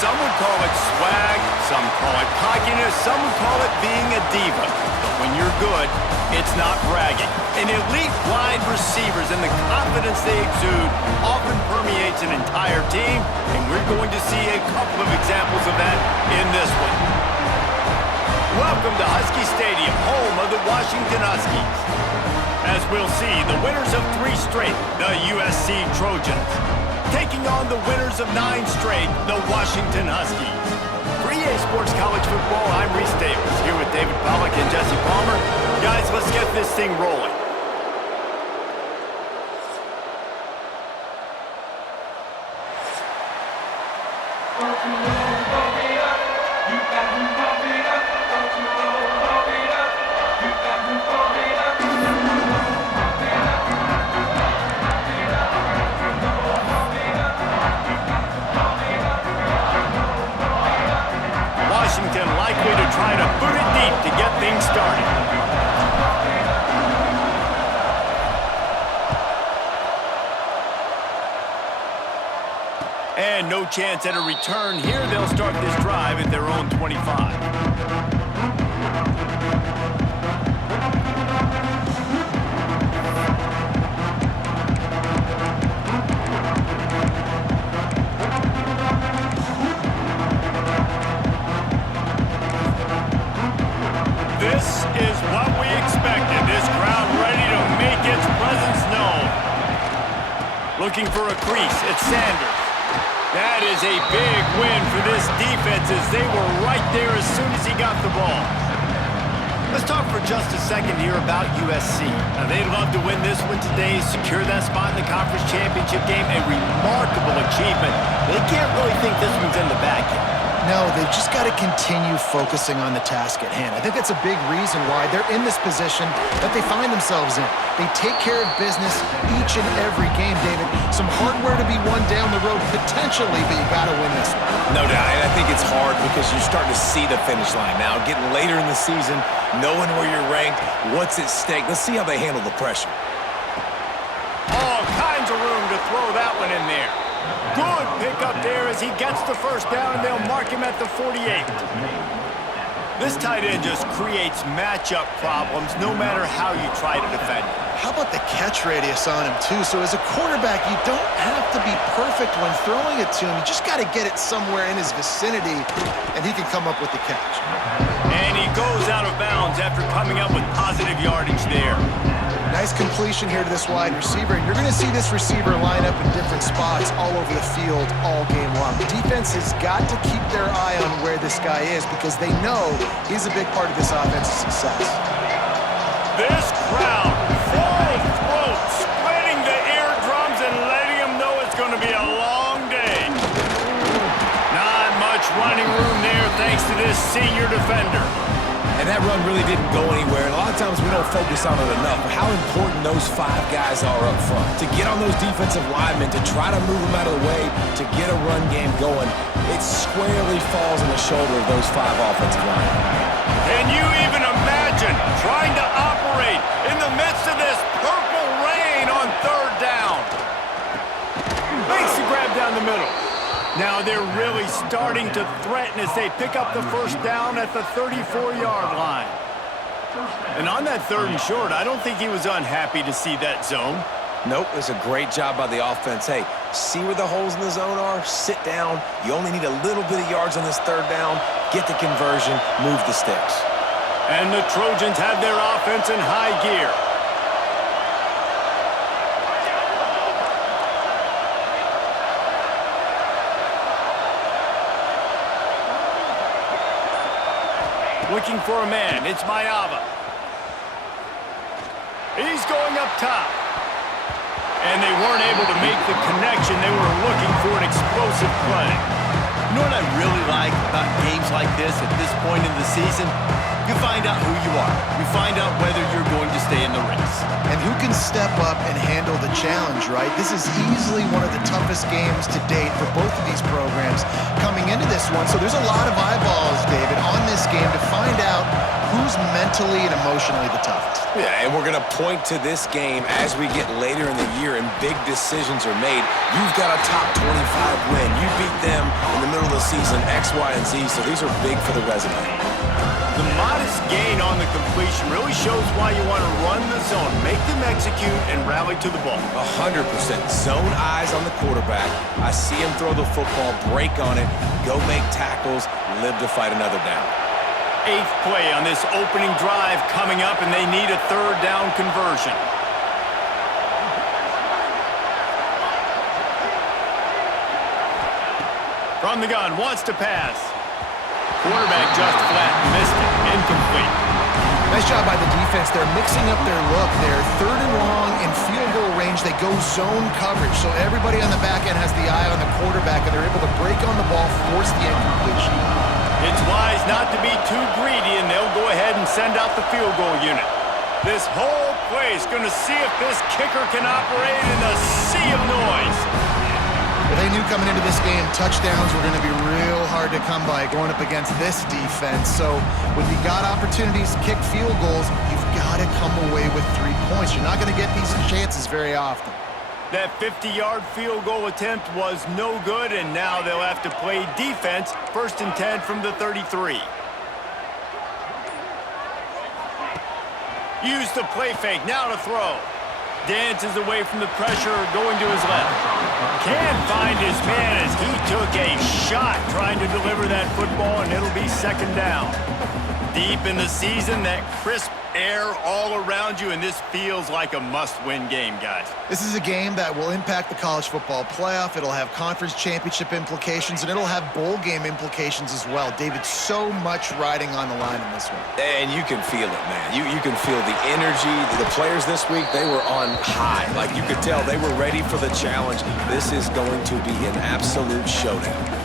Some would call it swag, some call it cockiness, some would call it being a diva. But when you're good, it's not bragging. And elite wide receivers and the confidence they exude often permeates an entire team, and we're going to see a couple of examples of that in this one. Welcome to Husky Stadium, home of the Washington Huskies. As we'll see, the winners of 3 straight, the USC Trojans, taking on the winners of 9 straight, the Washington Huskies. For EA Sports College Football, I'm Reese Davis, here with David Pollack and Jesse Palmer. Guys, let's get this thing rolling. Washington likely to try to boot it deep to get things started. And no chance at a return here. They'll start this drive at their own 25. This is what we expected. This crowd ready to make its presence known. Looking for a crease. It's Sanders. That is a big win for this defense as they were right there as soon as he got the ball. Let's talk for just a second here about USC. Now, they'd love to win this one today, secure that spot in the conference championship game. A remarkable achievement. They can't really think this one's in the bag yet. No, they've just got to continue focusing on the task at hand. I think that's a big reason why they're in this position that they find themselves in. They take care of business each and every game, David. Some hardware to be won down the road potentially, but you got to win this one. No doubt, and I think it's hard because you're starting to see the finish line now. Getting later in the season, knowing where you're ranked, what's at stake. Let's see how they handle the pressure. All kinds of room to throw that one in there. Good pickup there as he gets the first down, and they'll mark him at the 48. This tight end just creates matchup problems no matter how you try to defend him. How about the catch radius on him, too? So as a quarterback, you don't have to be perfect when throwing it to him. You just got to get it somewhere in his vicinity, and he can come up with the catch. And he goes out of bounds after coming up with positive yardage there. Nice completion here to this wide receiver, and you're going to see this receiver line up in different spots all over the field all game long. The defense has got to keep their eye on where this guy is because they know he's a big part of this offense's success. This crowd, full throat, splitting the eardrums and letting them know it's going to be a long day. Not much running room there thanks to this senior defender. And that run really didn't go anywhere. And a lot of times we don't focus on it enough. But how important those 5 guys are up front. To get on those defensive linemen, to try to move them out of the way, to get a run game going, it squarely falls on the shoulder of those 5 offensive linemen. Can you even imagine trying to operate in the midst of this purple rain on 3rd down? Makes the grab down the middle. Now they're really starting to threaten as they pick up the first down at the 34-yard line. And on that 3rd and short, I don't think he was unhappy to see that zone. Nope, it's a great job by the offense. Hey, see where the holes in the zone are? Sit down. You only need a little bit of yards on this 3rd down. Get the conversion, move the sticks. And the Trojans have their offense in high gear. Looking for a man. It's Mayava. He's going up top. And they weren't able to make the connection. They were looking for an explosive play. You know what I really like about games like this at this point in the season? You find out who you are. You find out whether you're going to stay in the race. And who can step up and handle the challenge, right? This is easily one of the toughest games to date for both of these programs coming into this one. So there's a lot of eyeballs, David, on this game to find out who's mentally and emotionally the toughest. Yeah, and we're going to point to this game as we get later in the year and big decisions are made. You've got a top 25 win. You beat them in the middle of the season, X, Y, and Z, so these are big for the resume. The modest gain on the completion really shows why you want to run the zone, make them execute, and rally to the ball. 100%. Zone eyes on the quarterback. I see him throw the football, break on it, go make tackles, live to fight another down. 8th play on this opening drive coming up, and they need a 3rd down conversion. From the gun, wants to pass. Quarterback just flat, missed it, incomplete. Nice job by the defense. They're mixing up their look. They're 3rd and long in field goal range. They go zone coverage, so everybody on the back end has the eye on the quarterback, and they're able to break on the ball, force the incompletion. It's wise not to be too greedy, and they'll go ahead and send out the field goal unit. This whole play is going to see if this kicker can operate in a sea of noise. Well, they knew coming into this game, touchdowns were going to be real hard to come by going up against this defense. So when you got opportunities to kick field goals, you've got to come away with 3 points. You're not going to get these chances very often. That 50-yard field goal attempt was no good, and now they'll have to play defense. 1st and 10 from the 33. Use the play fake, now to throw. Dances away from the pressure, going to his left. Can't find his man as he took a shot trying to deliver that football, and it'll be 2nd down. Deep in the season, that crisp air all around you, and this feels like a must-win game, guys. This is a game that will impact the college football playoff. It'll have conference championship implications, and it'll have bowl game implications as well. David, so much riding on the line in this one. And you can feel it, man. You can feel the energy. The players this week, they were on high. Like, you could tell they were ready for the challenge. This is going to be an absolute showdown.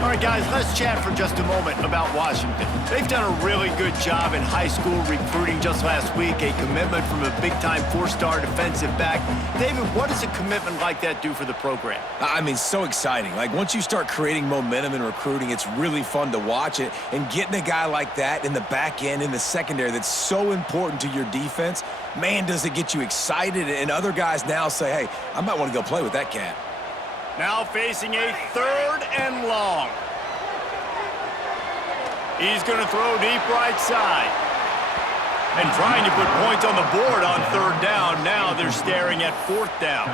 All right, guys, let's chat for just a moment about Washington. They've done a really good job in high school recruiting just last week, a commitment from a big-time 4-star defensive back. David, what does a commitment like that do for the program? I mean, so exciting. Like, once you start creating momentum in recruiting, it's really fun to watch it. And getting a guy like that in the back end, in the secondary, that's so important to your defense, man, does it get you excited. And other guys now say, hey, I might want to go play with that cat. Now facing a 3rd and long. He's going to throw deep right side. And trying to put points on the board on 3rd down. Now they're staring at 4th down.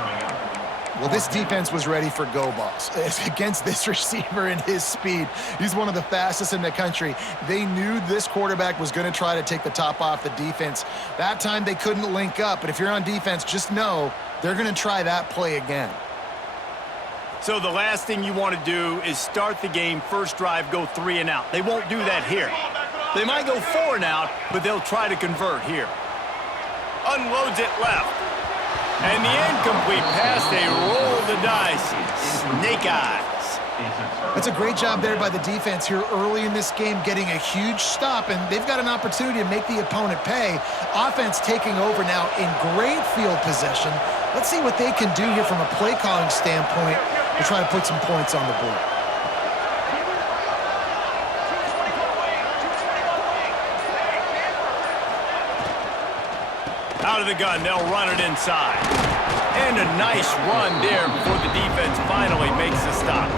Well, this defense was ready for go balls. Against this receiver and his speed, he's one of the fastest in the country. They knew this quarterback was going to try to take the top off the defense. That time they couldn't link up, but if you're on defense, just know they're going to try that play again. So the last thing you want to do is start the game, first drive, go 3 and out. They won't do that here. They might go 4 and out, but they'll try to convert here. Unloads it left. And the incomplete pass, they roll the dice. Snake eyes. That's a great job there by the defense here early in this game, getting a huge stop, and they've got an opportunity to make the opponent pay. Offense taking over now in great field possession. Let's see what they can do here from a play calling standpoint to try to put some points on the board. Out of the gun, they'll run it inside. And a nice run there before the defense finally makes the stop.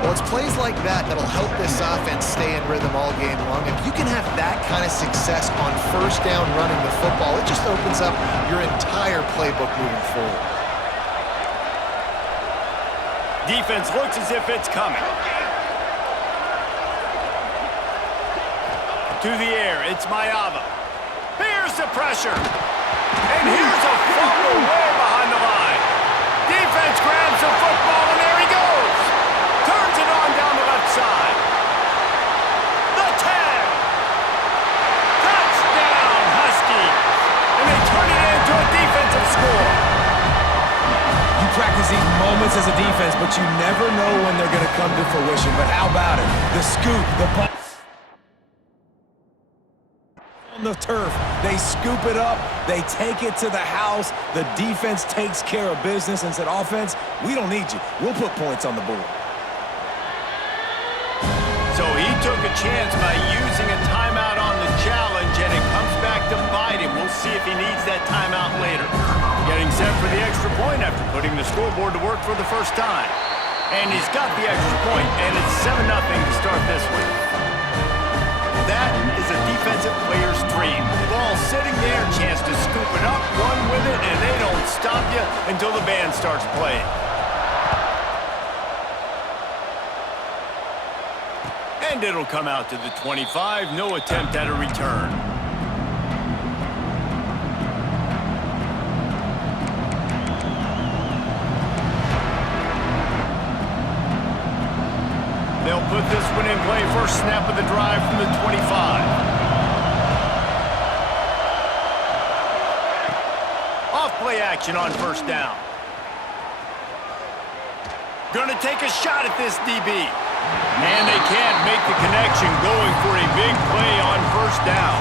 Well, it's plays like that that'll help this offense stay in rhythm all game long. If you can have that kind of success on 1st down running the football, it just opens up your entire playbook moving forward. Defense looks as if it's coming. To the air, it's Mayava. Here's the pressure. And here's a fumble way behind the line. Defense grabs the football, and there he goes. Turns it on down the left side. The tag. Touchdown, Huskies. And they turn it into a defensive score. You practice these moments as a defense, but you never know when they're going to come to fruition. But how about it? The scoop, the ball on the turf. They scoop it up. They take it to the house. The defense takes care of business and said, offense, we don't need you. We'll put points on the board. So he took a chance by using a timeout on the challenge, and it comes back to bite him. see if he needs that timeout later. Getting set for the extra point after putting the scoreboard to work for the first time. And he's got the extra point, and it's 7-0 to start this one. That is a defensive player's dream. Ball sitting there, chance to scoop it up, run with it, and they don't stop you until the band starts playing. And it'll come out to the 25. No attempt at a return. They'll put this one in play. First snap of the drive from the 25. Off play action on first down. Gonna take a shot at this DB. And they can't make the connection, going for a big play on first down.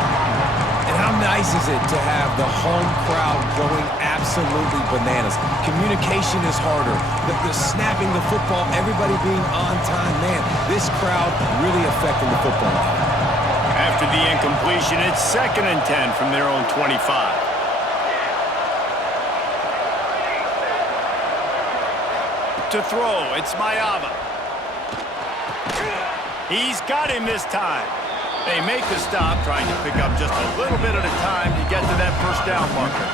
And how nice is it to have the home crowd going absolutely bananas? Communication is harder. The snapping the football, everybody being on time. Man, this crowd really affecting the football game. After the incompletion, it's 2nd and 10 from their own 25. To throw, it's Mayava. He's got him this time. They make the stop, trying to pick up just a little bit at a time to get to that first down marker.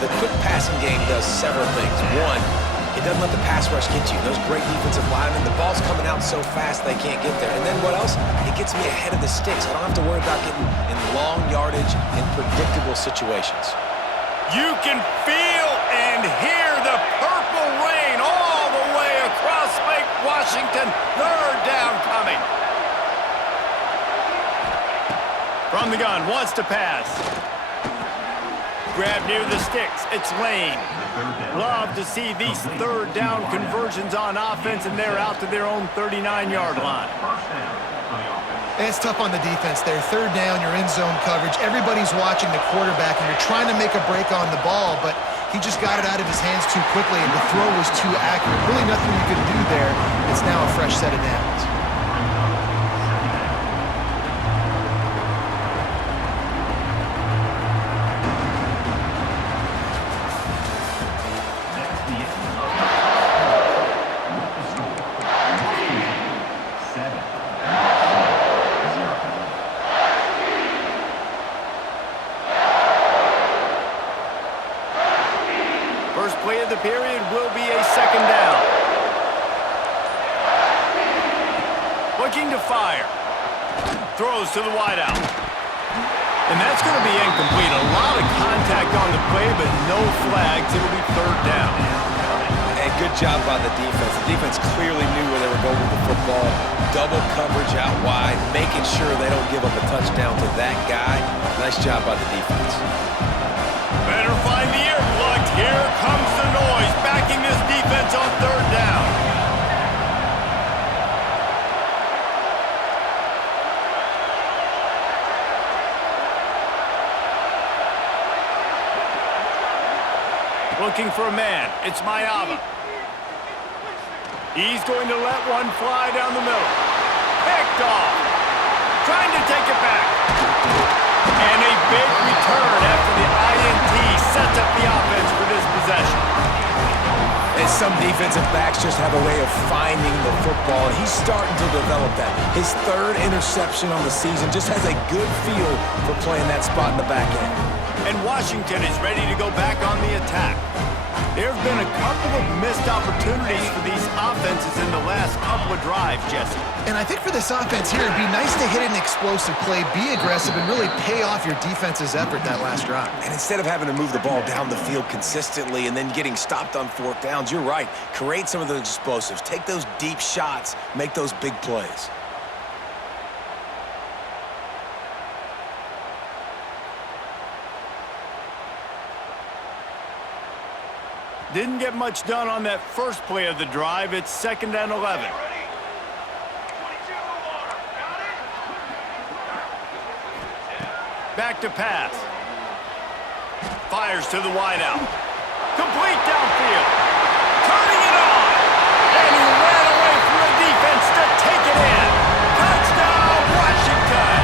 The quick passing game does several things. One, it doesn't let the pass rush get you. Those great defensive linemen, the ball's coming out so fast they can't get there. And then what else? It gets me ahead of the sticks. I don't have to worry about getting in long yardage in predictable situations. You can feel and hear the purple rain all the way across Lake Washington. 3rd down coming. From the gun, wants to pass. Grab near the sticks. It's Lane. Love to see these 3rd down conversions on offense, and they're out to their own 39-yard line. And it's tough on the defense there. 3rd down, you're in zone coverage. Everybody's watching the quarterback, and you're trying to make a break on the ball, but he just got it out of his hands too quickly, and the throw was too accurate. Really nothing you could do there. It's now a fresh set of downs. First play of the period will be a 2nd down. Looking to fire. Throws to the wideout. And that's going to be incomplete. A lot of contact on the play, but no flags. It'll be 3rd down. And good job by the defense. The defense clearly knew where they were going with the football. Double coverage out wide, making sure they don't give up a touchdown to that guy. Nice job by the defense. Better find the ear plugged. Here comes the noise, backing this defense on 3rd down. Looking for a man. It's Mayava. He's going to let one fly down the middle. Picked off. Trying to take it back. And a big return after the INT sets up the offense for this possession. And some defensive backs just have a way of finding the football, and he's starting to develop that. His 3rd interception on the season just has a good feel for playing that spot in the back end. And Washington is ready to go back on the attack. There have been a couple of missed opportunities for these offenses in the last couple of drives, Jesse. And I think for this offense here, it'd be nice to hit an explosive play, be aggressive, and really pay off your defense's effort that last drive. And instead of having to move the ball down the field consistently and then getting stopped on 4th downs, you're right. Create some of those explosives. Take those deep shots. Make those big plays. Didn't get much done on that first play of the drive. It's 2nd and 11. Back to pass. Fires to the wideout. Complete downfield. Turning it on. And he ran away from the defense to take it in. Touchdown, Washington.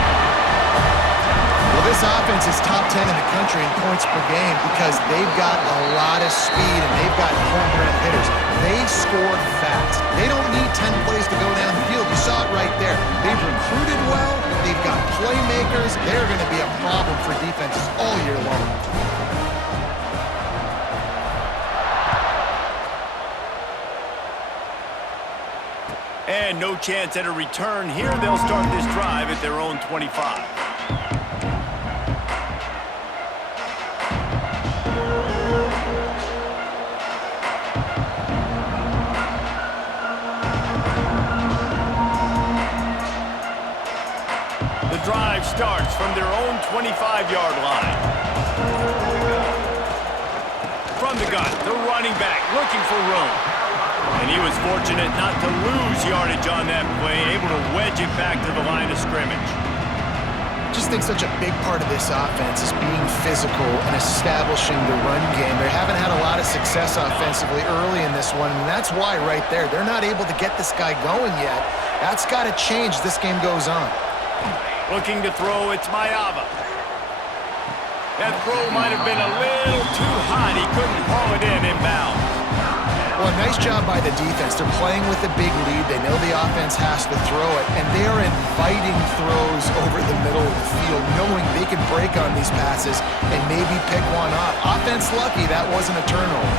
Well, this This offense is top 10 in the country in points per game because they've got a lot of speed and they've got home run hitters. They score fast. They don't need 10 plays to go down the field. You saw it right there. They've recruited well. They've got playmakers. They're going to be a problem for defenses all year long. And no chance at a return here. They'll start this drive at their own 25. The drive starts from their own 25-yard line. From the gun, the running back looking for room. And he was fortunate not to lose yardage on that play, able to wedge it back to the line of scrimmage. I just think such a big part of this offense is being physical and establishing the run game. They haven't had a lot of success offensively early in this one, and that's why right there, they're not able to get this guy going yet. That's got to change as this game goes on. Looking to throw, it's Mayava. That throw might have been a little too hot. He couldn't haul it in inbounds. Well, nice job by the defense. They're playing with a big lead. They know the offense has to throw it, and they're inviting throws over the middle of the field, knowing they can break on these passes and maybe pick one off. Offense lucky that wasn't a turnover.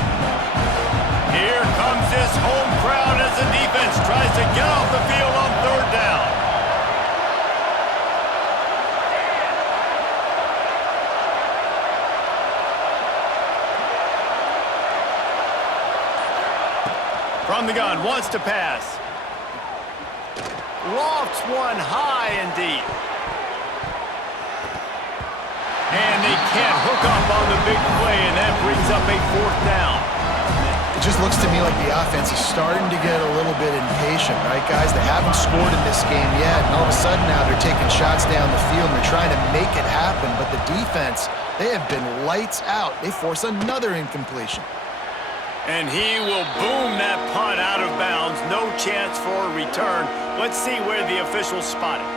Here comes this home crowd as the defense tries to get off the field on third down. From the gun, wants to pass. Lofts one high and deep. And they can't hook up on the big play, and that brings up a fourth down. It just looks to me like the offense is starting to get a little bit impatient, right, guys? They haven't scored in this game yet, and all of a sudden now they're taking shots down the field and they're trying to make it happen. But the defense, they have been lights out. They force another incompletion. And he will boom that punt out of bounds. No chance for a return. Let's see where the officials spot it.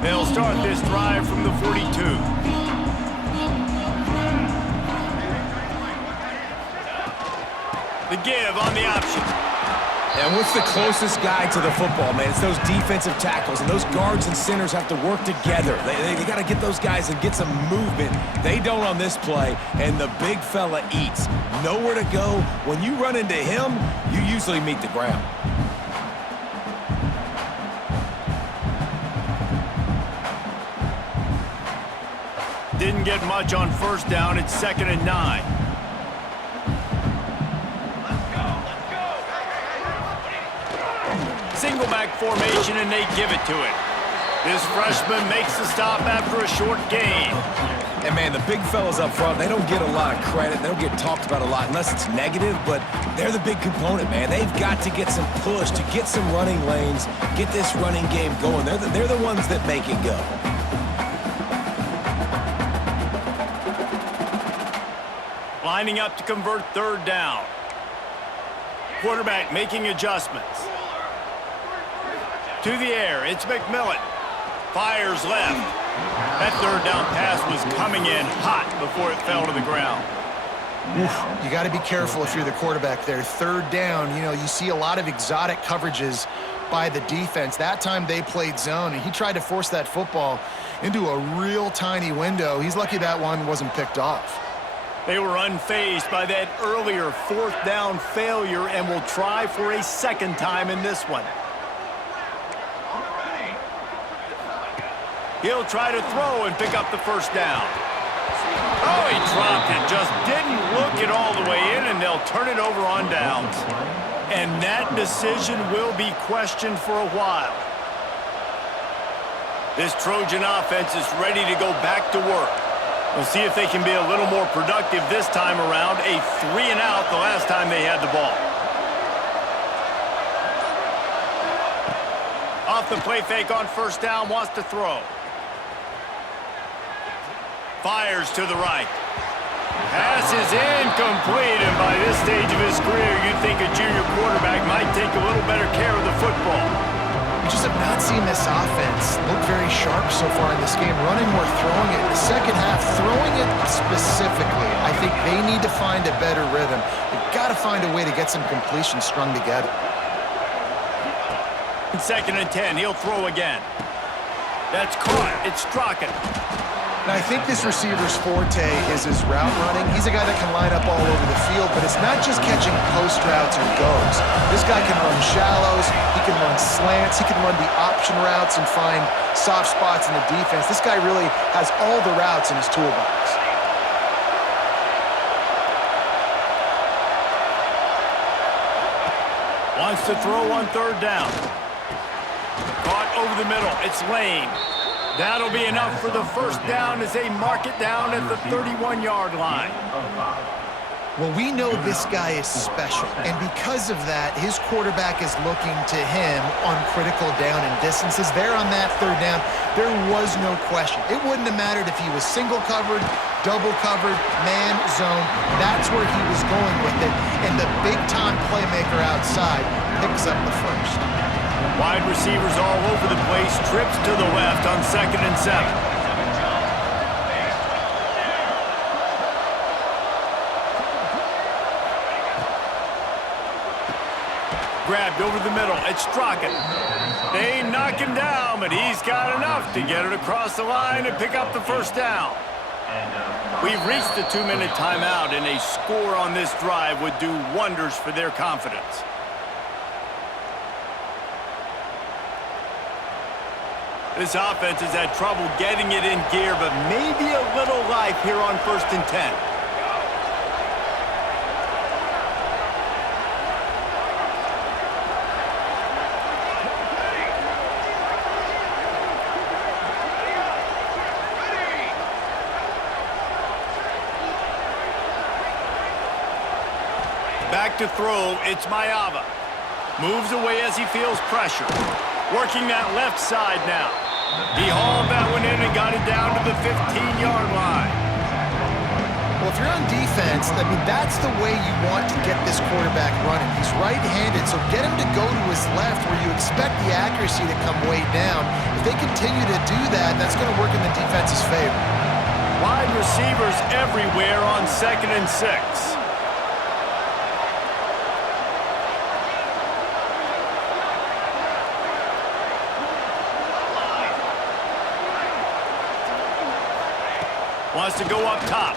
They'll start this drive from the 42. The give on the option. And what's the closest guy to the football, man? It's those defensive tackles, and those guards and centers have to work together. They got to get those guys and get some movement. They don't on this play, and the big fella eats. Nowhere to go. When you run into him, you usually meet the ground. Didn't get much on first down. It's 2nd and 9. Single back formation, and they give it to it. This freshman makes the stop after a short gain. And, man, the big fellas up front, they don't get a lot of credit. They don't get talked about a lot unless it's negative, but they're the big component, man. They've got to get some push, to get some running lanes, get this running game going. They're the ones that make it go. Lining up to convert third down. Quarterback making adjustments. To the air, it's McMillan. Fires left. That third down pass was coming in hot before it fell to the ground. You got to be careful if you're the quarterback there. Third down, you see a lot of exotic coverages by the defense. That time they played zone, and he tried to force that football into a real tiny window. He's lucky that one wasn't picked off. They were unfazed by that earlier fourth down failure and will try for a second time in this one. He'll try to throw and pick up the first down. Oh, he dropped it. Just didn't look it all the way in, and they'll turn it over on downs. And that decision will be questioned for a while. This Trojan offense is ready to go back to work. We'll see if they can be a little more productive this time around. A 3-and-out the last time they had the ball. Off the play fake on first down, wants to throw. Fires to the right. Pass is incomplete, and by this stage of his career, you'd think a junior quarterback might take a little better care of the football. We just have not seen this offense look very sharp so far in this game. Running more, throwing it. In the second half, throwing it specifically. I think they need to find a better rhythm. They've got to find a way to get some completions strung together. 2nd and 10, he'll throw again. That's caught. It's Strachan. Now, I think this receiver's forte is his route running. He's a guy that can line up all over the field, but it's not just catching post routes or goes. This guy can run shallows, he can run slants, he can run the option routes and find soft spots in the defense. This guy really has all the routes in his toolbox. Wants to throw on 3rd down. Caught over the middle. It's Lane. That'll be enough for the 1st down as they mark it down at the 31-yard line. Well, we know this guy is special, and because of that, his quarterback is looking to him on critical down and distances. There on that 3rd down, there was no question. It wouldn't have mattered if he was single covered, double covered, man, zone. That's where he was going with it, and the big-time playmaker outside picks up the 1st. Wide receivers all over the place, trips to the left on 2nd and 7. Grabbed over the middle, it's Strachan. They knock him down, but he's got enough to get it across the line and pick up the 1st down. We've reached the 2-minute timeout, and a score on this drive would do wonders for their confidence. This offense has had trouble getting it in gear, but maybe a little life here on 1st and 10. Back to throw, it's Mayava. Moves away as he feels pressure. Working that left side now. He hauled that one in and got it down to the 15-yard line. Well, if you're on defense, I mean, that's the way you want to get this quarterback running. He's right-handed, so get him to go to his left where you expect the accuracy to come way down. If they continue to do that, that's going to work in the defense's favor. Wide receivers everywhere on 2nd and 6. Wants to go up top.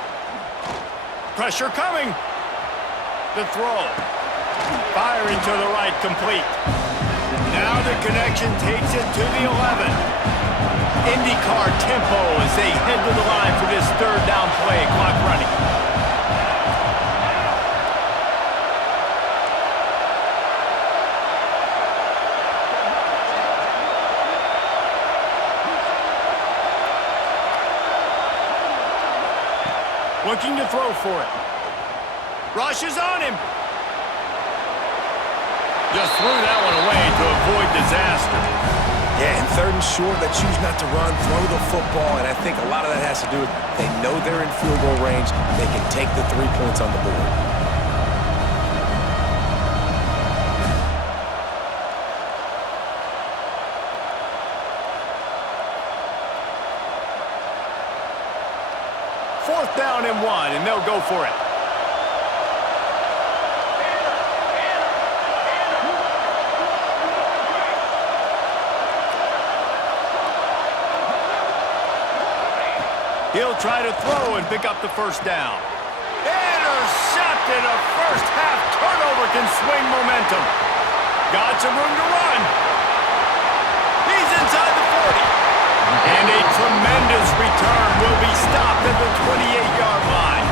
Pressure coming. The throw. Firing to the right, complete. Now the connection takes it to the 11. IndyCar tempo as they head to the line for this 3rd down play. Clock running. Looking to throw for it. Rushes on him. Just threw that one away to avoid disaster. Yeah, and 3rd and short, they choose not to run, throw the football, and I think a lot of that has to do with they know they're in field goal range. They can take the 3 points on the board. Fourth down and 1, and they'll go for it. He'll try to throw and pick up the 1st down. Intercepted. A first-half turnover can swing momentum. Got some room to run. He's inside the 40. And a tremendous return will be stopped at the 28-yard line.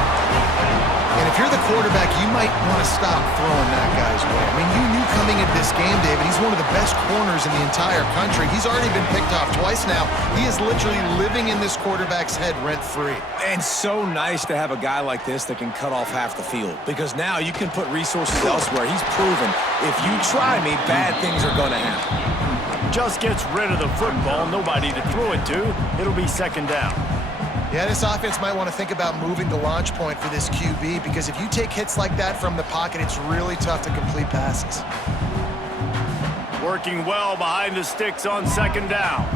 And if you're the quarterback, you might want to stop throwing that guy's way. I mean, you knew coming into this game, David, he's one of the best corners in the entire country. He's already been picked off twice now. He is literally living in this quarterback's head rent-free. And so nice to have a guy like this that can cut off half the field, because now you can put resources elsewhere. He's proven if you try me, bad things are going to happen. Just gets rid of the football, nobody to throw it to. It'll be 2nd down. Yeah, this offense might want to think about moving the launch point for this QB because if you take hits like that from the pocket, it's really tough to complete passes. Working well behind the sticks on second down.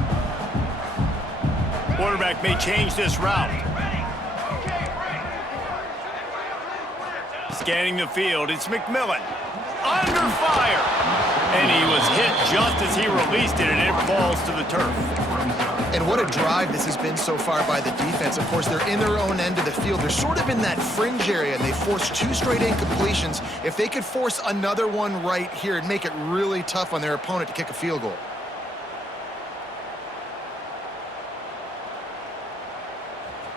Quarterback may change this route. Scanning the field, it's McMillan. Under fire! And he was hit just as he released it, and it falls to the turf. And what a drive this has been so far by the defense. Of course, they're in their own end of the field. They're sort of in that fringe area, and they forced 2 straight incompletions. If they could force another one right here, it'd make it really tough on their opponent to kick a field goal.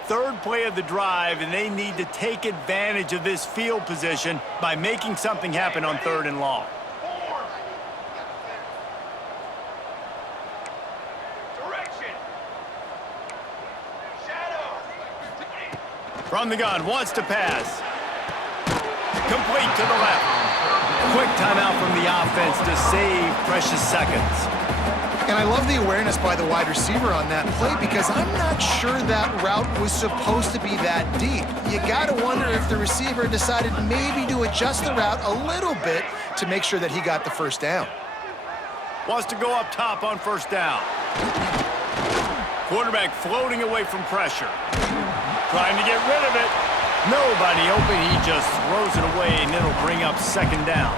Third play of the drive, and they need to take advantage of this field position by making something happen on 3rd and long. From the gun, wants to pass. Complete to the left. Quick timeout from the offense to save precious seconds. And I love the awareness by the wide receiver on that play because I'm not sure that route was supposed to be that deep. You got to wonder if the receiver decided maybe to adjust the route a little bit to make sure that he got the first down. Wants to go up top on 1st down. Quarterback floating away from pressure. Trying to get rid of it. Nobody open. He just throws it away, and it'll bring up 2nd down.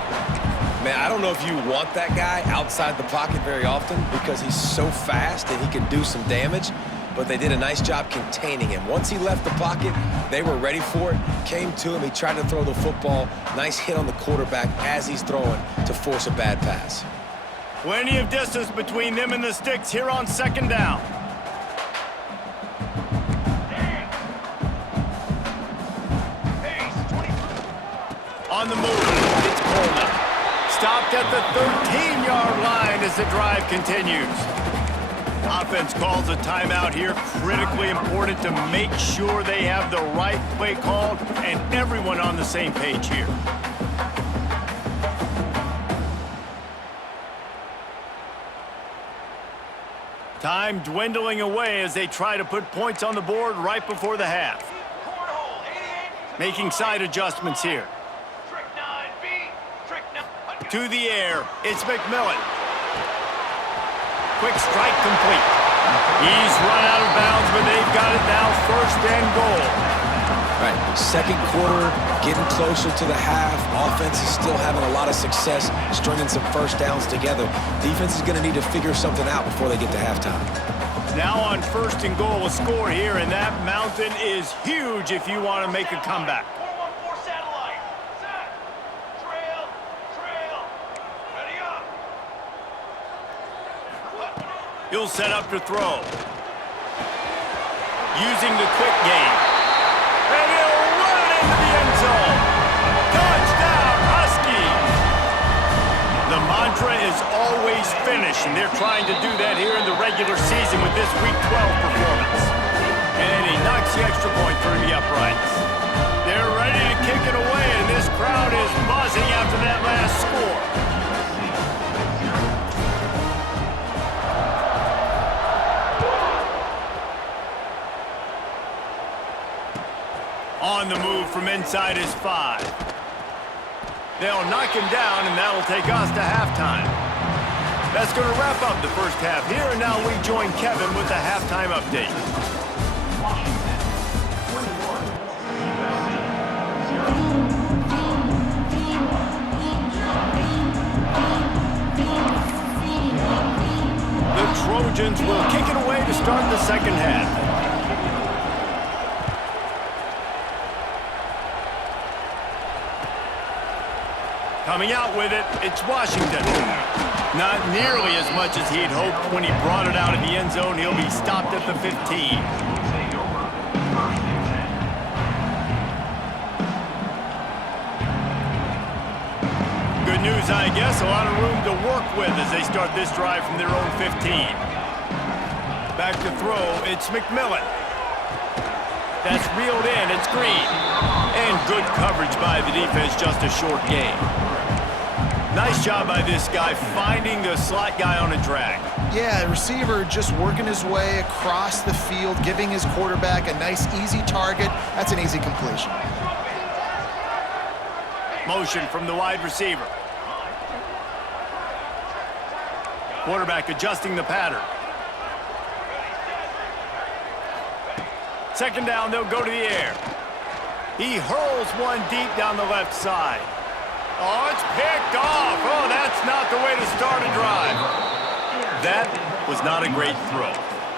Man, I don't know if you want that guy outside the pocket very often because he's so fast and he can do some damage, but they did a nice job containing him. Once he left the pocket, they were ready for it, came to him, he tried to throw the football. Nice hit on the quarterback as he's throwing to force a bad pass. Plenty of distance between them and the sticks here on 2nd down. On the move, it's Coleman. Stopped at the 13-yard line as the drive continues. Offense calls a timeout here. Critically important to make sure they have the right play called and everyone on the same page here. Time dwindling away as they try to put points on the board right before the half. Making side adjustments here. To the air, it's McMillan. Quick strike complete. He's run out of bounds, but they've got it now 1st and goal. All right, 2nd quarter, getting closer to the half. Offense is still having a lot of success stringing some 1st downs together. Defense is going to need to figure something out before they get to halftime. Now on 1st and goal, a score here, and that mountain is huge if you want to make a comeback. He'll set up to throw. Using the quick game. And he'll run it into the end zone. Touchdown, Huskies! The mantra is always finish, and they're trying to do that here in the regular season with this Week 12 performance. And he knocks the extra point through the uprights. They're ready to kick it away, and this crowd is buzzing after that last score. On the move from inside his 5. They'll knock him down, and that'll take us to halftime. That's going to wrap up the first half here, and now we join Kevin with the halftime update. The Trojans will kick it away to start the 2nd half. Coming out with it, it's Washington. Not nearly as much as he'd hoped when he brought it out of the end zone. He'll be stopped at the 15. Good news, I guess. A lot of room to work with as they start this drive from their own 15. Back to throw, it's McMillan. That's reeled in, it's Green. And good coverage by the defense, just a short gain. Nice job by this guy finding the slot guy on a drag. Yeah, the receiver just working his way across the field, giving his quarterback a nice, easy target. That's an easy completion. Motion from the wide receiver. Quarterback adjusting the pattern. Second down, they'll go to the air. He hurls one deep down the left side. Oh, it's picked off. Oh, that's not the way to start a drive. That was not a great throw.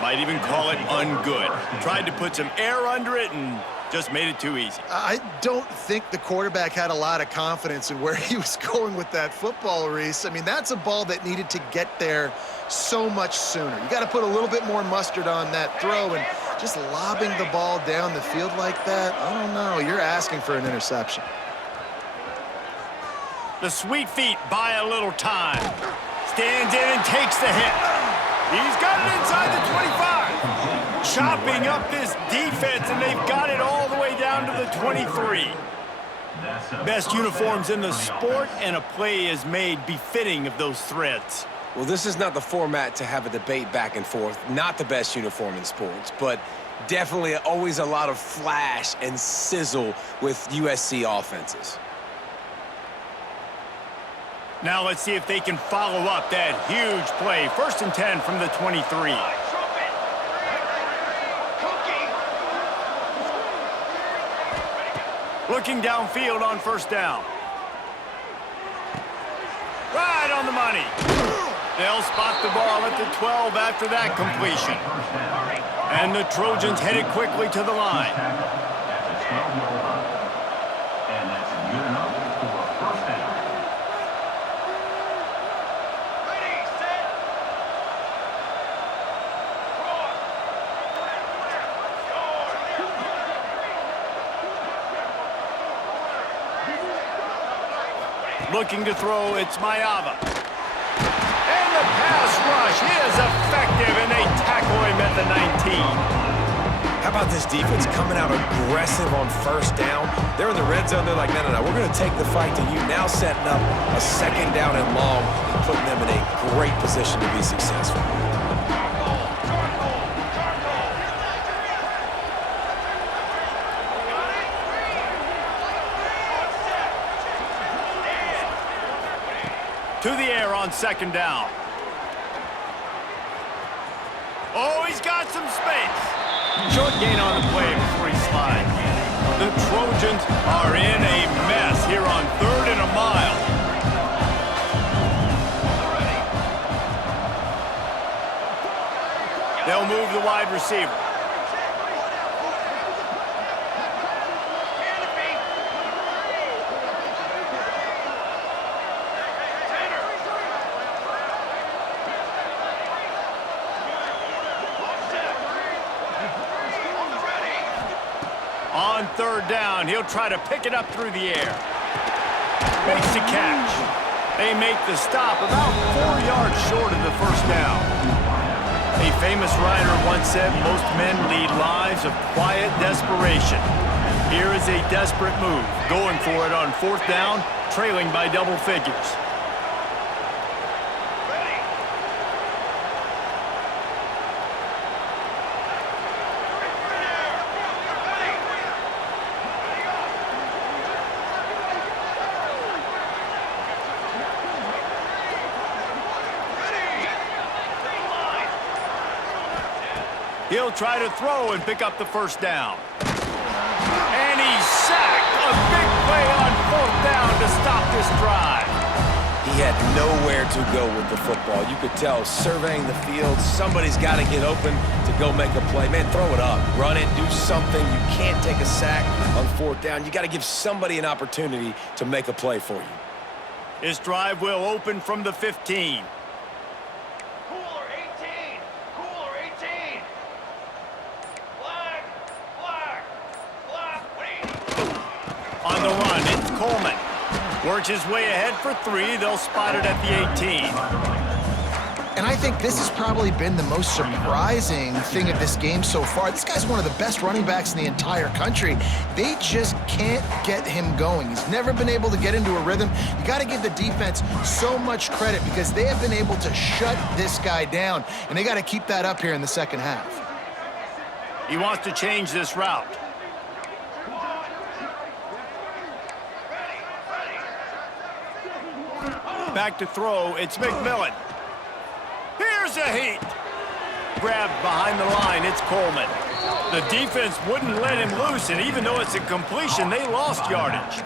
Might even call it ungood. Tried to put some air under it and just made it too easy. I don't think the quarterback had a lot of confidence in where he was going with that football, Reese. I mean, that's a ball that needed to get there so much sooner. You got to put a little bit more mustard on that throw, and just lobbing the ball down the field like that, I don't know. You're asking for an interception. The sweet feet buy a little time. Stands in and takes the hit. He's got it inside the 25. Chopping up this defense, and they've got it all the way down to the 23. Best uniforms in the sport, and a play is made befitting of those threads. Well, this is not the format to have a debate back and forth. Not the best uniform in sports, but definitely always a lot of flash and sizzle with USC offenses. Now let's see if they can follow up that huge play. 1st and 10 from the 23. Looking downfield on 1st down. Right on the money. They'll spot the ball at the 12 after that completion. And the Trojans headed quickly to the line. Looking to throw, it's Mayava. And the pass rush is effective, and they tackle him at the 19. How about this defense coming out aggressive on 1st down? They're in the red zone. They're like, no, we're going to take the fight to you. Now setting up a 2nd down and long and putting them in a great position to be successful. To the air on 2nd down. Oh, he's got some space. Short gain on the play before he slides. The Trojans are in a mess here on 3rd and a mile. They'll move the wide receiver. On 3rd down, he'll try to pick it up through the air. Makes the catch. They make the stop about 4 yards short of the 1st down. A famous writer once said, most men lead lives of quiet desperation. Here is a desperate move, going for it on 4th down, trailing by double figures. He'll try to throw and pick up the 1st down. And he's sacked. A big play on 4th down to stop this drive. He had nowhere to go with the football. You could tell, surveying the field, somebody's got to get open to go make a play. Man, throw it up. Run it. Do something. You can't take a sack on 4th down. You got to give somebody an opportunity to make a play for you. This drive will open from the 15. On the run, it's Coleman. Works his way ahead for 3. They'll spot it at the 18. And I think this has probably been the most surprising thing of this game so far. This guy's one of the best running backs in the entire country. They just can't get him going. He's never been able to get into a rhythm. You got to give the defense so much credit because they have been able to shut this guy down, and they got to keep that up here in the second half. He wants to change this route. Back to throw, it's McMillan. Here's a heat. Grabbed behind the line, it's Coleman. The defense wouldn't let him loose, and even though it's a completion, they lost yardage.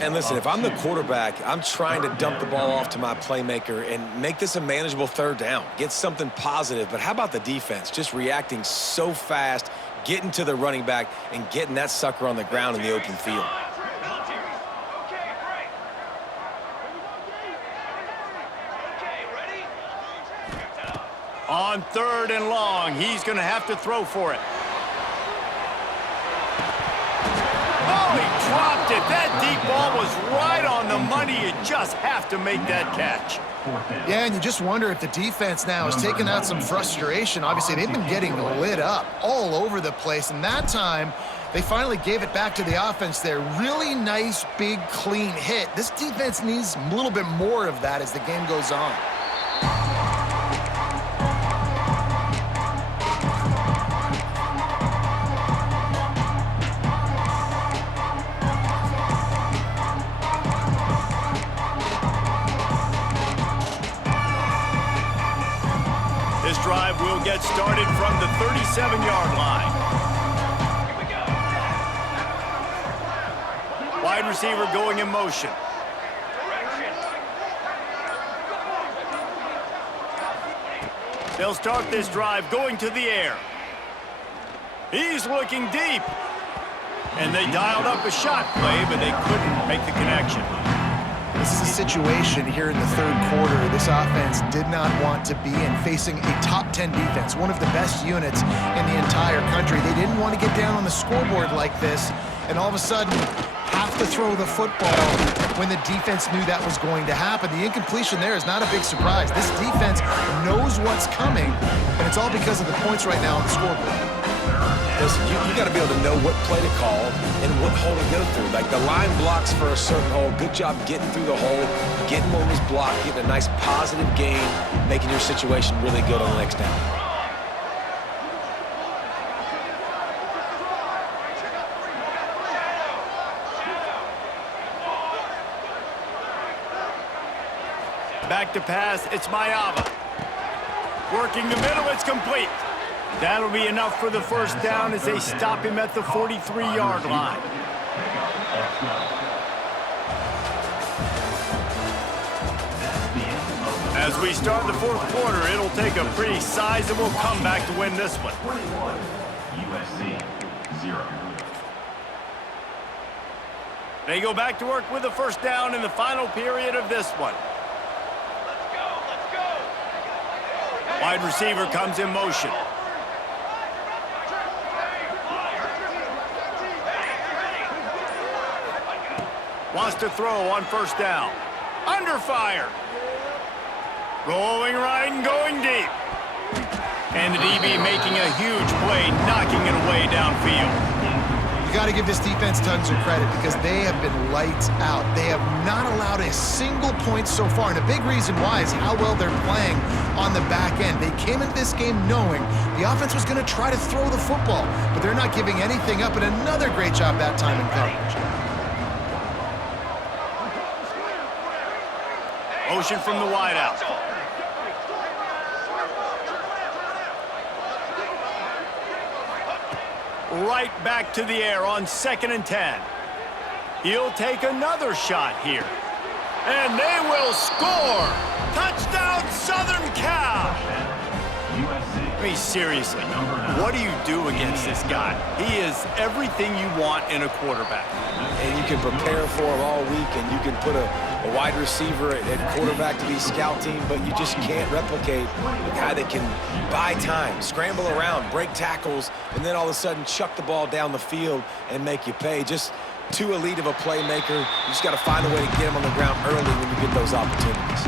And listen, if I'm the quarterback, I'm trying to dump the ball off to my playmaker and make this a manageable third down. Get something positive. But how about the defense? Just reacting so fast, getting to the running back, and getting that sucker on the ground in the open field. On 3rd and long, he's going to have to throw for it. Oh, he dropped it. That deep ball was right on the money. You just have to make that catch. Yeah, and you just wonder if the defense now is taking out some frustration. Obviously, they've been getting lit up all over the place, and that time they finally gave it back to the offense there. Really nice, big, clean hit. This defense needs a little bit more of that as the game goes on. This drive will get started from the 37-yard line. Wide receiver going in motion. They'll start this drive going to the air. He's looking deep. And they dialed up a shot play, but they couldn't make the connection. This is a situation here in the third quarter this offense did not want to be in, facing a top 10 defense, one of the best units in the entire country. They didn't want to get down on the scoreboard like this, and all of a sudden have to throw the football when the defense knew that was going to happen. The incompletion there is not a big surprise. This defense knows what's coming, and it's all because of the points right now on the scoreboard. Listen, you got to be able to know what play to call and what hole to go through. Like the line blocks for a certain hole. Good job getting through the hole, getting what was blocked, getting a nice positive gain, making your situation really good on the next down. Back to pass, it's Mayava. Working the middle, it's complete. That'll be enough for the first down as they stop him at the 43-yard line. As we start the fourth quarter, it'll take a pretty sizable comeback to win this one. 21, USC, 0. They go back to work with the first down in the final period of this one. Wide receiver comes in motion. Wants to throw on first down. Under fire. Rolling right and going deep. And the DB making a huge play, knocking it away downfield. You got to give this defense tons of credit because they have been lights out. They have not allowed a single point so far, and a big reason why is how well they're playing on the back end. They came into this game knowing the offense was going to try to throw the football, but they're not giving anything up, and another great job that time in coverage. Motion from the wideout. Right back to the air on 2nd and 10. He'll take another shot here. And they will score! Touchdown, Southern Cal! I mean, seriously, what do you do against this guy? He is everything you want in a quarterback. And you can prepare for him all week, and you can put a wide receiver at quarterback to be scout team, but you just can't replicate a guy that can buy time, scramble around, break tackles, and then all of a sudden chuck the ball down the field and make you pay. Just too elite of a playmaker. You just got to find a way to get him on the ground early when you get those opportunities.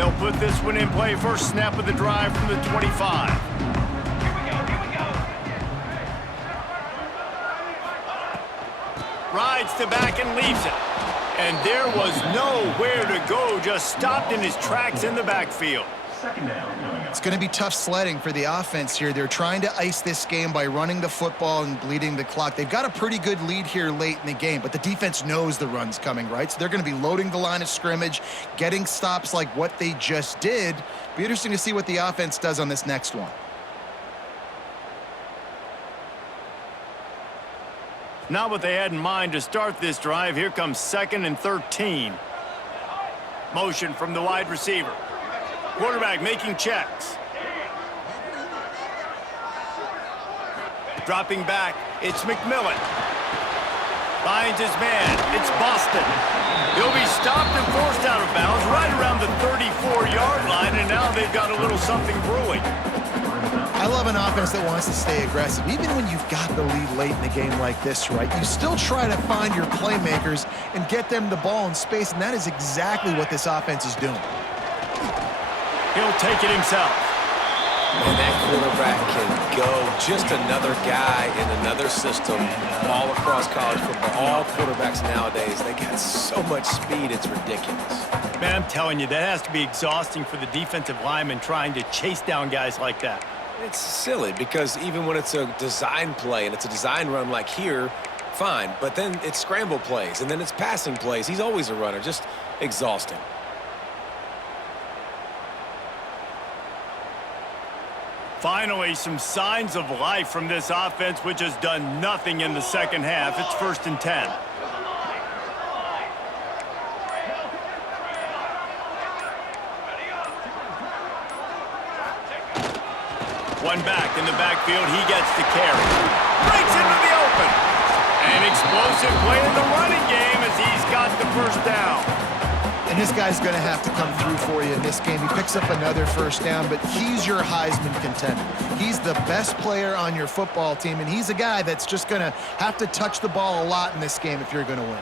They'll put this one in play first snap of the drive from the 25. Rides to back and leaves it. And there was nowhere to go, just stopped in his tracks in the backfield. Second down coming up. It's going to be tough sledding for the offense here. They're trying to ice this game by running the football and bleeding the clock. They've got a pretty good lead here late in the game, but the defense knows the run's coming, right? So they're going to be loading the line of scrimmage, getting stops like what they just did. Be interesting to see what the offense does on this next one. Not what they had in mind to start this drive. Here comes 2nd and 13. Motion from the wide receiver. Quarterback making checks. Dropping back, it's McMillan. Finds his man, it's Boston. He'll be stopped and forced out of bounds right around the 34-yard line, and now they've got a little something brewing. I love an offense that wants to stay aggressive. Even when you've got the lead late in the game like this, right, you still try to find your playmakers and get them the ball in space, and that is exactly what this offense is doing. He'll take it himself. And that quarterback can go. Just another guy in another system all across college football. All quarterbacks nowadays, they got so much speed, it's ridiculous. Man, I'm telling you, that has to be exhausting for the defensive lineman trying to chase down guys like that. It's silly because even when it's a design play and it's a design run like here, fine. But then it's scramble plays and then it's passing plays. He's always a runner, just exhausting. Finally, some signs of life from this offense, which has done nothing in the second half. It's 1st and 10. One back in the backfield. He gets the carry. Breaks into the open. An explosive play in the running game as he's got the first down. And this guy's going to have to come through for you in this game. He picks up another first down, but he's your Heisman contender. He's the best player on your football team, and he's a guy that's just going to have to touch the ball a lot in this game if you're going to win.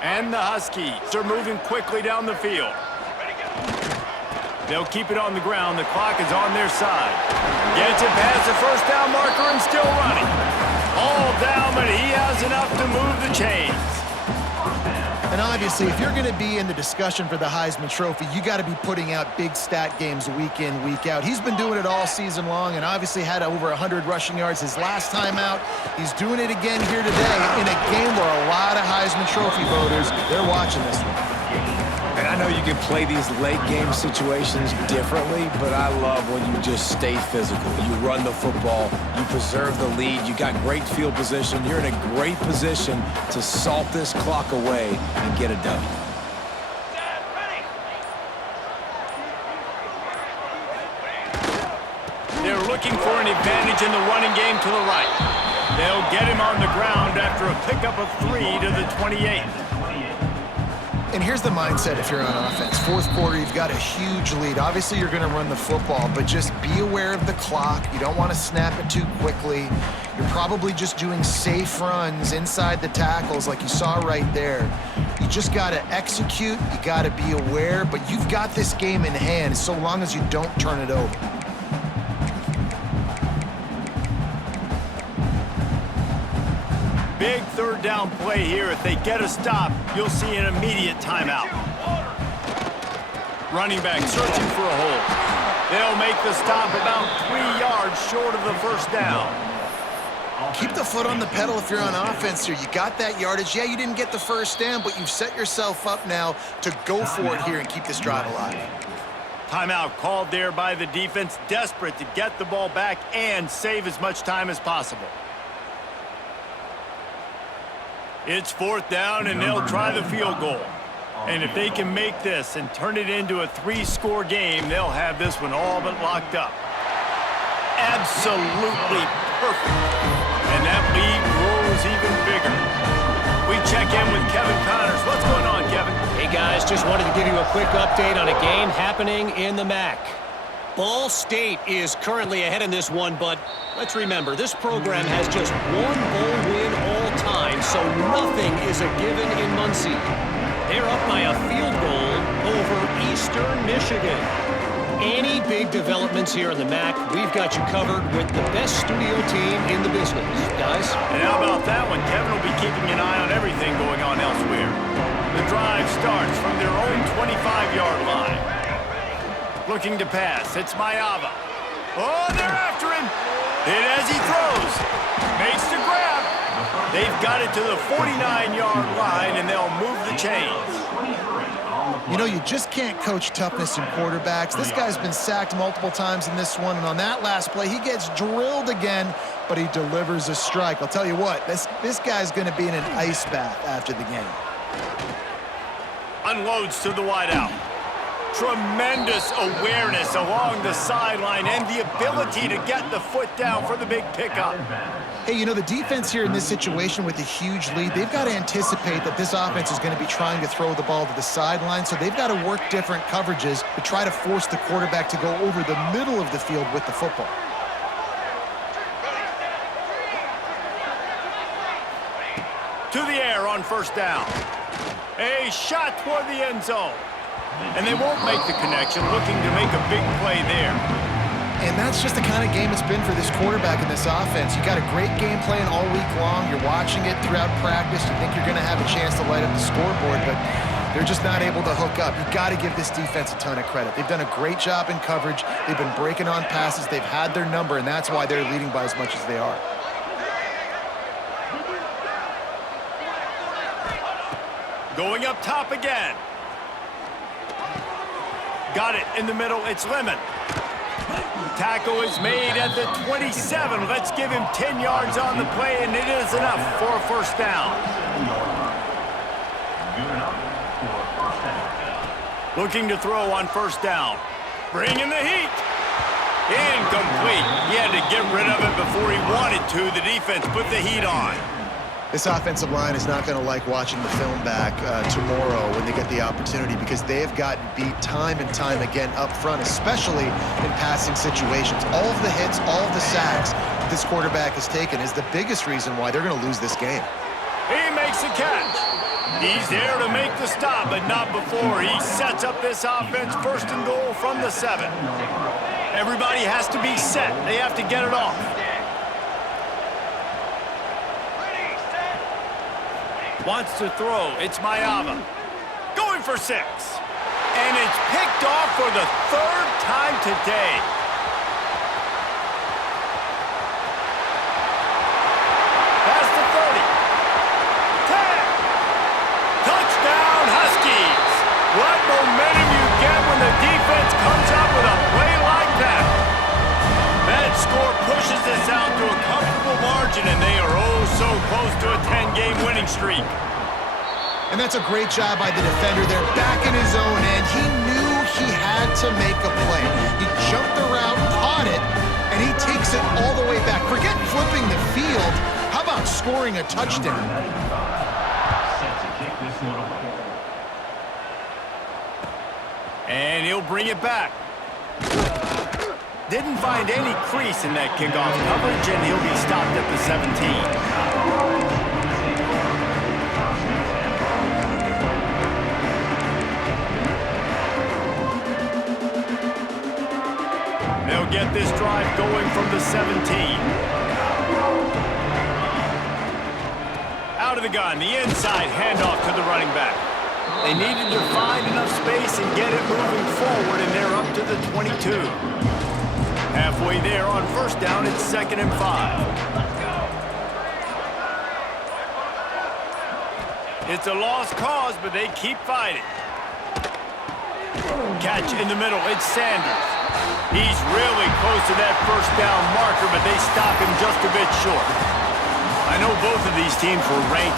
And the Huskies are moving quickly down the field. They'll keep it on the ground. The clock is on their side. Gets it past the first down marker and still running. All down, but he has enough to move the chains. And obviously, if you're going to be in the discussion for the Heisman Trophy, you got to be putting out big stat games week in, week out. He's been doing it all season long and obviously had over 100 rushing yards his last time out. He's doing it again here today in a game where a lot of Heisman Trophy voters, they're watching this one. And I know you can play these late game situations differently, but I love when you just stay physical. You run the football, you preserve the lead, you got great field position, you're in a great position to salt this clock away and get a W. They're looking for an advantage in the running game to the right. They'll get him on the ground after a pickup of 3 to the 28. And here's the mindset if you're on offense. Fourth quarter, you've got a huge lead. Obviously, you're going to run the football, but just be aware of the clock. You don't want to snap it too quickly. You're probably just doing safe runs inside the tackles like you saw right there. You just got to execute. You got to be aware, but you've got this game in hand so long as you don't turn it over. Big third down play here. If they get a stop, you'll see an immediate timeout. Running back searching for a hole. They'll make the stop about 3 yards short of the first down. Keep the foot on the pedal if you're on offense here. You got that yardage. Yeah, you didn't get the first down, but you've set yourself up now to go for it here and keep this drive alive. Timeout called there by the defense, desperate to get the ball back and save as much time as possible. It's 4th down, and they'll try the field goal. And if they can make this and turn it into a 3-score game, they'll have this one all but locked up. Absolutely perfect. And that lead grows even bigger. We check in with Kevin Connors. What's going on, Kevin? Hey, guys, just wanted to give you a quick update on a game happening in the MAC. Ball State is currently ahead in this one, but let's remember, this program has just one bowl win all time, so nothing is a given in Muncie. They're up by a field goal over Eastern Michigan. Any big developments here in the MAC, we've got you covered with the best studio team in the business. Guys? And how about that one? Kevin will be keeping an eye on everything going on elsewhere. The drive starts from their own 25-yard line. Looking to pass. It's Maiava. Oh, they're after him. Hit as he throws. Makes the grab. They've got it to the 49-yard line, and they'll move the chains. You know, you just can't coach toughness in quarterbacks. This guy's been sacked multiple times in this one, and on that last play, he gets drilled again, but he delivers a strike. I'll tell you what, this guy's going to be in an ice bath after the game. Unloads to the wideout. Tremendous awareness along the sideline and the ability to get the foot down for the big pickup. Hey, you know, the defense here in this situation with a huge lead, they've got to anticipate that this offense is going to be trying to throw the ball to the sideline, so they've got to work different coverages to try to force the quarterback to go over the middle of the field with the football. To the air on first down. A shot toward the end zone. And they won't make the connection, looking to make a big play there. And that's just the kind of game it's been for this quarterback in this offense. You got a great game plan all week long. You're watching it throughout practice. You think you're going to have a chance to light up the scoreboard, but they're just not able to hook up. You got to give this defense a ton of credit. They've done a great job in coverage. They've been breaking on passes. They've had their number, and that's why they're leading by as much as they are. Going up top again. Got it in the middle. It's Lemon. Tackle is made at the 27. Let's give him 10 yards on the play, and it is enough for a first down. Looking to throw on first down. Bringing the heat. Incomplete. He had to get rid of it before he wanted to. The defense put the heat on. This offensive line is not going to like watching the film back tomorrow when they get the opportunity, because they have gotten beat time and time again up front, especially in passing situations. All of the hits, all of the sacks this quarterback has taken is the biggest reason why they're going to lose this game. He makes a catch. He's there to make the stop, but not before. He sets up this offense first and goal from the 7. Everybody has to be set. They have to get it off. Wants to throw. It's Maiava. Going for 6. And it's picked off for the 3rd time today. Past the 30. 10. Touchdown, Huskies. What momentum you get when the defense comes up with a play like that. That score pushes this out to a comfortable margin, and they are oh so close to a 10-game winning streak. And that's a great job by the defender there, back in his own end. He knew he had to make a play. He jumped the route, caught it, and he takes it all the way back. Forget flipping the field. How about scoring a touchdown? And he'll bring it back. Didn't find any crease in that kickoff coverage, and he'll be stopped at the 17. They'll get this drive going from the 17. Out of the gun, the inside handoff to the running back. They needed to find enough space and get it moving forward, and they're up to the 22. Halfway there on first down, it's 2nd and 5. It's a lost cause, but they keep fighting. Catch in the middle, it's Sanders. He's really close to that first down marker, but they stop him just a bit short. I know both of these teams were ranked